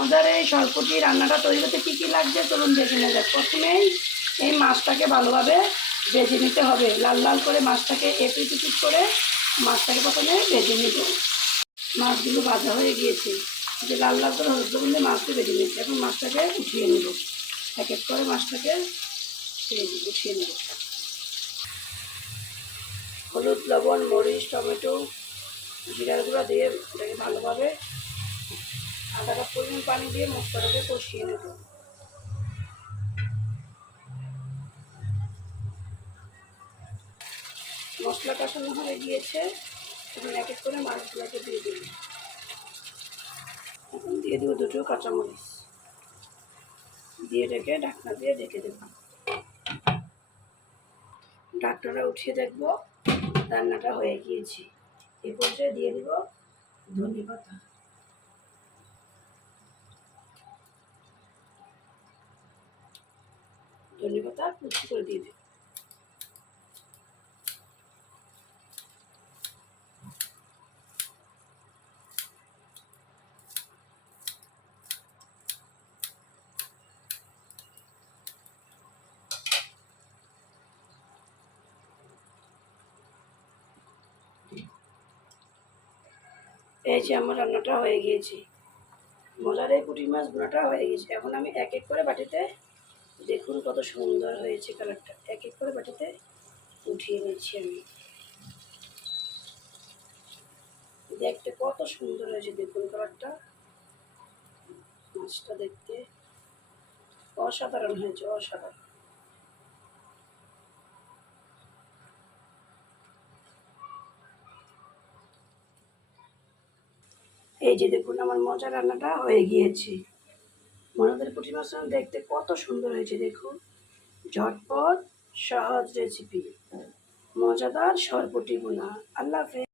মজার এই সরপুটি রান্নাটা তৈরি করতে কী কী লাগছে? চলুন দেখে নেওয়া যাক। প্রথমেই এই মাছটাকে ভালোভাবে ভেজে নিতে হবে। লাল লাল করে মাছটাকে এপিট উপিট করে মাছটাকে প্রথমে ভেজে নিব। মাছগুলো ভাজা হয়ে গিয়েছে। যে লাল লাল করে হলুদ লবণ মাছটা ভেজে নিয়েছি। এখন মাছটাকে উঠিয়ে নেব। এক এক করে মাছটাকে উঠিয়ে নেব। হলুদ, লবণ, মরিচ, টমেটো, জিরার গুঁড়া দিয়ে এটাকে ভালোভাবে আধা কাপ পরিমাণ পানি দিয়ে মশলাটাকে কষিয়ে নেব। মশলা কষানো হয়ে গিয়েছে, এখন এক এক করে মাছগুলোকে দিয়ে দিন এখন দিয়ে দেবো দুটো কাঁচামরিচ। দিয়ে রেখে ঢাকনা দিয়ে ঢেকে দেব। ঢাকনাটা উঠিয়ে দেখব, রান্নাটা হয়ে গিয়েছে। এ পর্যায়ে দিয়ে দিব ধনে পাতা। ধনে করে দিয়ে এই যে আমার রান্নাটা হয়ে গিয়েছে। মজার এই পুঁটি মাছ গুঁড়াটা হয়ে গেছে এখন আমি এক এক করে বাটিতে কত সুন্দর হয়েছে কালারটা এক এক করে বাটিতে উঠিয়ে নিচ্ছি আমি। দেখতে কত সুন্দর হয়েছে, দেখুন কালারটা মাছটা দেখতে অসাধারণ হয়েছে, অসাধারণ। এই যে দেখুন, আমার মজা রান্নাটা হয়ে গিয়েছে। মনোদের পুঁটি মাছ দেখতে কত সুন্দর হয়েছে, দেখুন। ঝটপট, সহজ রেসিপি মজাদার সরপুটি বোনা। আল্লাহ হাফেজ।